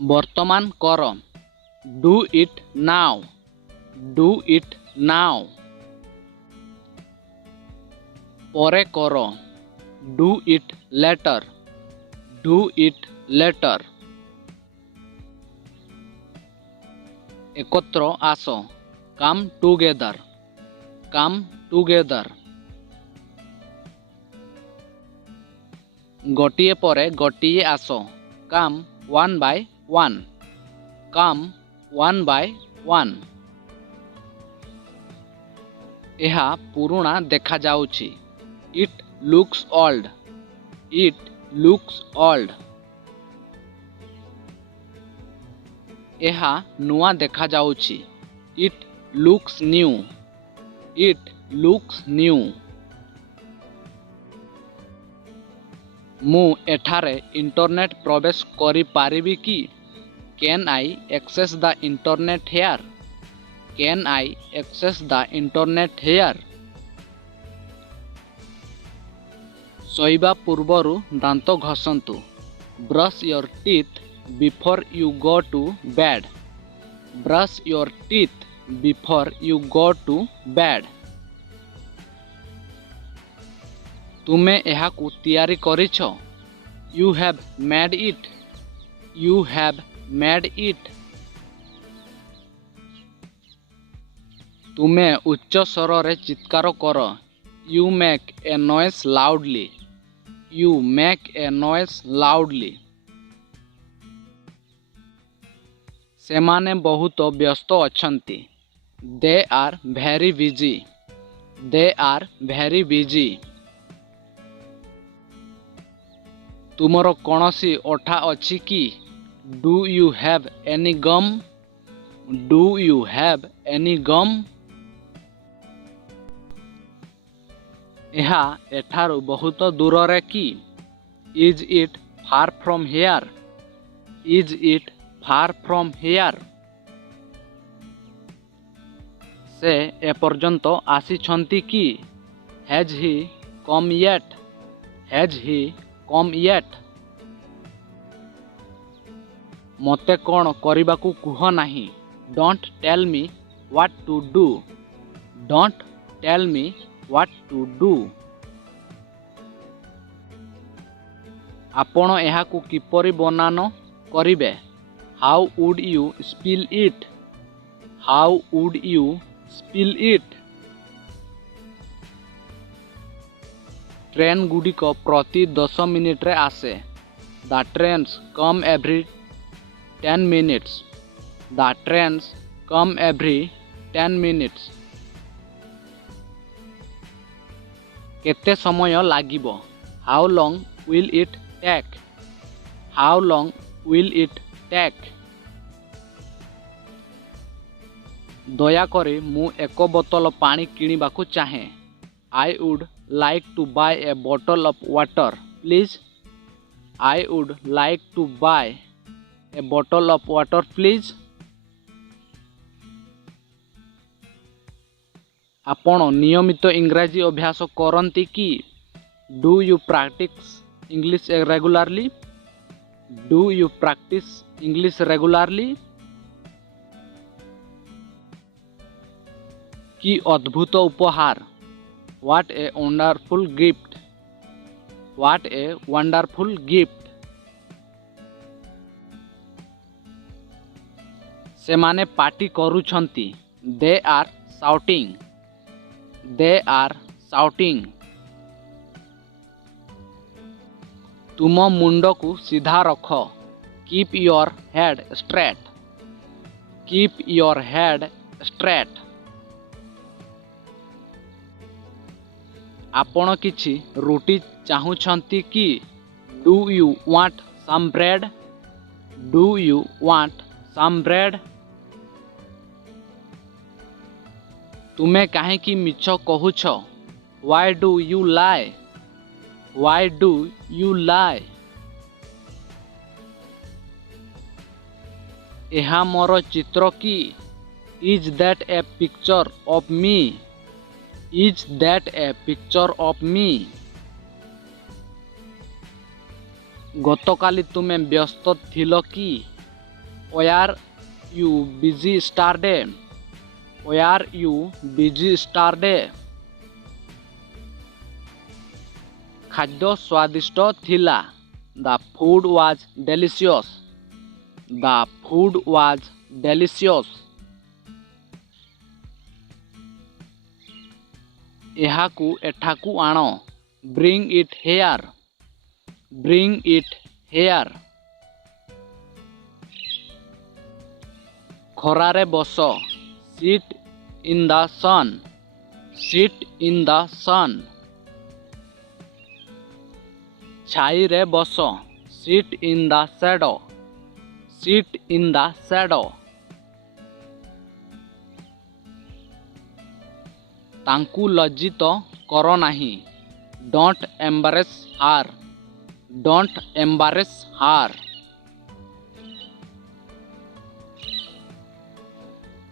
ବର୍ତ୍ତମାନ କର। ଡୁ ଇଟ୍ ନାଓ। ଡୁ ଇଟ୍ ନାଓ। ପରେ କର। ଡୁ ଇଟ୍ ଲେଟର। ଡୁ ଇଟ୍ ଲେଟର। ଏକତ୍ର ଆସ। କାମ୍ ଟୁଗେଦର। କାମ୍ ଟୁଗେଦର। ଗୋଟିଏ ପରେ ଗୋଟିଏ ଆସ। Come one by one. Come one by one. ଏହା ପୁରୁଣା ଦେଖାଯାଉଛି। It looks old. It looks old. ଏହା ନୂଆ ଦେଖାଯାଉଛି। It looks new. It looks new. ମୁଁ ଏଠାରେ ଇଣ୍ଟରନେଟ୍ ପ୍ରବେଶ କରିପାରିବି କି? Can I access the internet here? Can I access the internet here? ଶୋଇବା ପୂର୍ବରୁ ଦାନ୍ତ ଘଷନ୍ତୁ। Brush your teeth before you go to bed. Brush your teeth before you go to bed. ତୁମେ ଏହାକୁ ତିଆରି କରିଛ? You have made it. You have made it. ତୁମେ ଉଚ୍ଚ ସ୍ୱରରେ ଚିତ୍କାର କର। You make a noise loudly. You make a noise loudly. ସେମାନେ ବହୁତ ବ୍ୟସ୍ତ ଅଛନ୍ତି। They are very busy. They are very busy. ତୁମର କୌଣସି ଅଠା ଅଛି କି? Do you have any gum? Do you have any gum? ଏହା ଏଠାରୁ ବହୁତ ଦୂରରେ କି? Is it far from here? Is it far from here? ସେ ଏପର୍ଯ୍ୟନ୍ତ ଆସିଛନ୍ତି କି? Hedge he come yet? Has he come yet? ମୋତେ କ'ଣ କରିବାକୁ କୁହ ନାହିଁ। Don't tell me what to do. Don't tell me what to do. ଆପଣ ଏହାକୁ କିପରି ବନାନ କରିବେ? How would you spell it? How would you spell it? ଟ୍ରେନ୍‌ଗୁଡ଼ିକ ପ୍ରତି 10 ମିନିଟ୍ରେ ଆସେ। The trains come every 10 minutes. The trains come every 10 minutes. କେତେ ସମୟ ଲାଗିବ? How long will it take? How long will it take? ଦୟାକରି ମୁଁ ଏକ ବୋତଲ ପାଣି କିଣିବାକୁ ଚାହେଁ। I would like to buy a bottle of water please. I would like to buy a bottle of water please. ଆପଣ ନିୟମିତ ଇଂରାଜୀ ଅଭ୍ୟାସ କରନ୍ତି କି? Do you practise English regularly? Do you practise English regularly? କି ଅଦ୍ଭୁତ ଉପହାର! What a wonderful gift. What a wonderful gift. ସେମାନେ ପାଟି କରୁଛନ୍ତି। ଦେ ଆର୍ ସାଉଟିଂ। ଦେ ଆର୍ ସାଉଟିଂ। ତୁମ ମୁଣ୍ଡକୁ ସିଧା ରଖ। Keep your head straight. Keep your head straight. ଆପଣ କିଛି ରୁଟି ଚାହୁଁଛନ୍ତି କି? Do you want some bread? Do you want some bread? ତୁମେ କାହିଁକି ମିଛ କହୁଛ? Why do you lie? Why do you lie? ଏହା ମୋର ଚିତ୍ର କି? Is that a picture of me? Is that a picture of me? ଗତକାଲି ତୁମେ ବ୍ୟସ୍ତ ଥିଲ କି? Where you busy yesterday? Where you busy yesterday? ଖାଦ୍ୟ ସ୍ୱାଦିଷ୍ଟ ଥିଲା. The food was delicious. The food was delicious. ଏହାକୁ ଏଠାକୁ ଆଣ. Bring it here. Bring it here. ଖରାରେ ବସ. Sit in the sun. Sit in the sun. ଛାଇରେ ବସ. Sit in the shadow. Sit in the shadow. ତାଙ୍କୁ ଲଜ୍ଜିତ କର ନାହିଁ. Don't embarrass her. Don't embarrass her.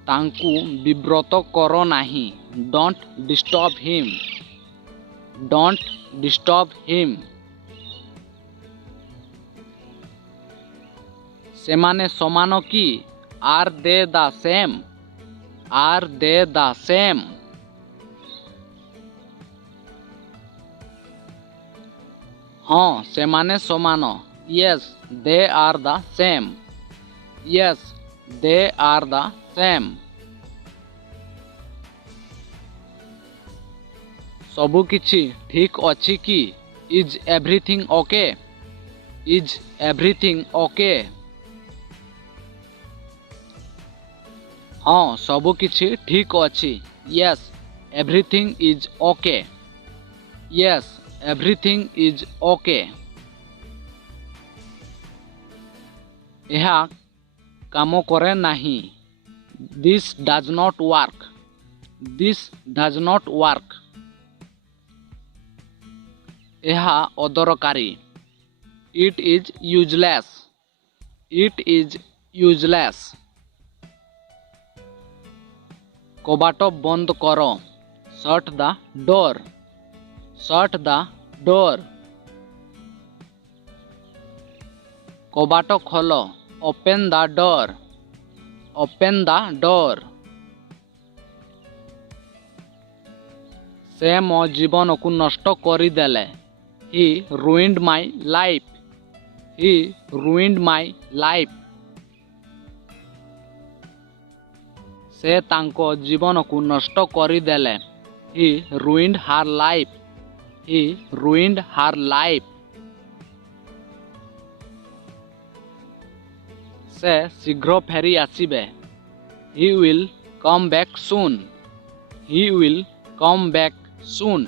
ତାଙ୍କୁ ବିବ୍ରତ କର ନାହିଁ. Don't disturb him. Don't disturb him. ସେମାନେ ସମାନ କି? Are they the same? Are they the same? ହଁ ସେମାନେ ସମାନ. Yes, they are the same. Yes, they are the same. ସବୁ କିଛି ଠିକ୍ ଅଛି କି? Is everything okay? Is everything okay? ହଁ ସବୁ କିଛି ଠିକ୍ ଅଛି. Yes, everything is okay. Yes, everything is okay. ଏହା କାମ କରେ ନାହିଁ. This does not work. This does not work. ଏହା ଅଦରକାରୀ. It is useless. It is useless. କବାଟ ବନ୍ଦ କର. Shut the door. Shut the door. କବାଟ ଖୋଲ. Open the door. Open the door. ସେ ମୋ ଜୀବନକୁ ନଷ୍ଟ କରିଦେଲେ. He ruined my life. He ruined my life. ସେ ତାଙ୍କ ଜୀବନକୁ ନଷ୍ଟ କରିଦେଲେ. He ruined her life. He ruined her life. ସେ ଶୀଘ୍ର ଫେରି ଆସିବେ. He will come back soon. He will come back soon.